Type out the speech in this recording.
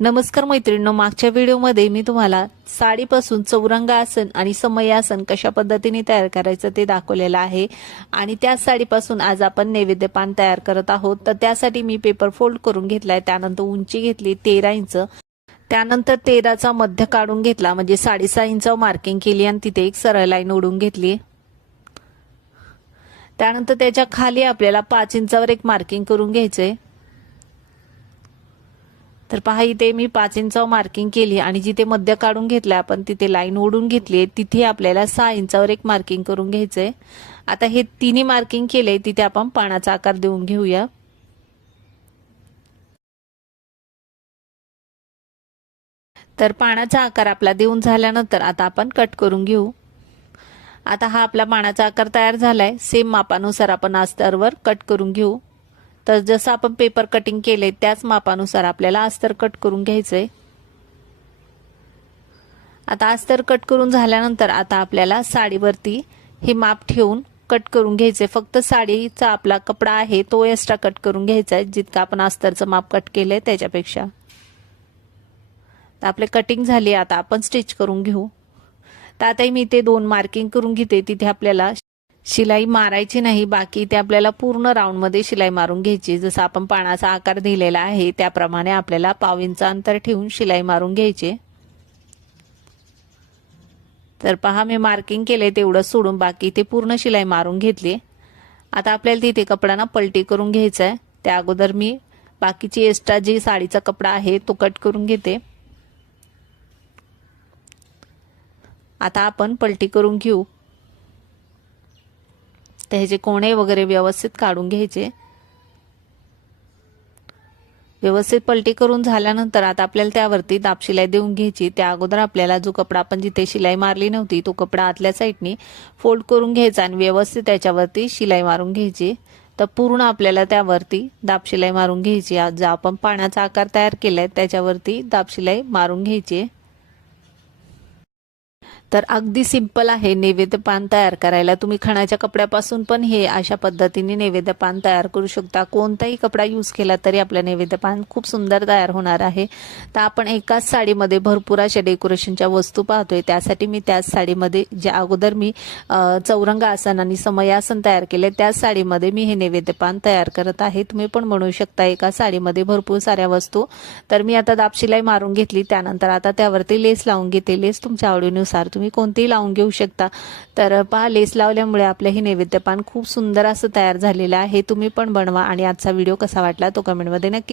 नमस्कार मैत्रिणींनो, मागच्या व्हिडिओमध्ये मी तुम्हाला साडीपासून चौरंगासन आणि समयासन कशा पद्धतीने तयार करायचं ते दाखवलेलं आहे आणि त्याच साडीपासून आज आपण नैवेद्य पान तयार करत आहोत। तर त्यासाठी मी पेपर फोल्ड करून घेतलाय, त्यानंतर उंची घेतली 13 इंच, त्यानंतर 13चा मध्य काढून घेतला म्हणजे 6.5 इंच मार्किंग केली आणि तिथे एक सरळ लाईन ओढून घेतली। त्यानंतर त्याच्या खाली आपल्याला 5 इंचावर एक मार्किंग करून घ्यायचंय। तर पहा इथे मी 5 इंचावर मार्किंग केली आणि जिथे मध्य काढून घेतलं आपण तिथे लाईन ओढून घेतली, तिथे आपल्याला 6 इंचावर एक मार्किंग करून घ्यायचंय। आता हे तिन्ही मार्किंग केले तिथे आपण पानाचा आकार देऊन घेऊया। तर पानाचा आकार आपला देऊन झाल्यानंतर आता आपण कट करून घेऊ। आता हा आपला पानाचा आकार तयार झालाय, सेम मापानुसार आपण अस्तरवर कट करून घेऊ। तर जसं आपण पेपर कटिंग केले त्याच मापानुसार आपल्याला अस्तर कट करून घ्यायचंय। आता अस्तर कट करून झाल्यानंतर आता आपल्याला साडीवरती हे माप ठेवून कट करून घ्यायचे। फक्त साडीचा आपला कपडा आहे तो एक्स्ट्रा कट करून घ्यायचा आहे, जितका आपण अस्तरचं माप कट केलंय त्याच्यापेक्षा। तर आपले कटिंग झाली, आता आपण स्टिच करून घेऊ। तर आता मी ते 2 मार्किंग करून घेते, तिथे आपल्याला शिलाई मारायची नाही, बाकी ते आपल्याला पूर्ण राऊंड मध्ये शिलाई मारून घ्यायची। जसं आपण पानाचा आकार दिलेला आहे त्याप्रमाणे आपल्याला पाव इंच अंतर ठेवून शिलाई मारून घ्यायची। तर पहा मी मार्किंग केले तेवढं सोडून बाकी ते पूर्ण शिलाई मारून घेतली। आता आपल्याला तिथे कपडाना पलटी करून घ्यायचा आहे। त्या अगोदर मी बाकीची एक्स्ट्रा जी साडीचा कपडा आहे तो कट करून घेते। आता आपण पलटी करून घेऊ। त्याचे कोणे वगैरे व्यवस्थित काढून घ्यायचे। व्यवस्थित पलटी करून झाल्यानंतर आता आपल्याला त्यावरती दाब शिलाई देऊन घ्यायची। त्या अगोदर आपल्याला जो कपडा आपण जिथे शिलाई मारली नव्हती तो कपडा आतल्या साईडनी फोल्ड करून घ्यायचा आणि व्यवस्थित त्याच्यावरती शिलाई मारून घ्यायची। तर पूर्ण आपल्याला त्यावरती दाब शिलाई मारून घ्यायची। आज जो आपण पानाचा आकार तयार केलाय त्याच्यावरती दाब शिलाई मारून घ्यायची। तर अगदी सिंपल आहे नैवेद्य पान तयार करायला। तुम्ही खणाच्या कपड्यापासून पण हे अशा पद्धतीने नैवेद्य पान तयार करू शकता। कोणताही कपडा यूज केला तरी आपलं नैवेद्य पान खूप सुंदर तयार होणार आहे। तर आपण एकाच साडीमध्ये भरपूर अशा डेकोरेशनच्या वस्तू पाहतोय, त्यासाठी मी त्याच साडीमध्ये जे अगोदर मी चौरंग आसन आणि समयासन तयार केले त्याच साडीमध्ये मी हे नैवेद्य पान तयार करत आहे। तुम्ही पण बनवू शकता एका साडीमध्ये भरपूर साऱ्या वस्तू। तर मी आता दाब शिलाई मारून घेतली, त्यानंतर आता त्यावरती लेस लावून घेते। लेस तुमच्या आवडीनुसार तुम्ही कोणतेही लावून घेऊ शकता। तर पहा लेस लावल्यामुळे आपलं हे नैवेद्य पान खूप सुंदर असं तयार झालेलं आहे। तुम्ही पण बनवा आणि आजचा व्हिडिओ कसा वाटला तो कमेंटमध्ये नक्की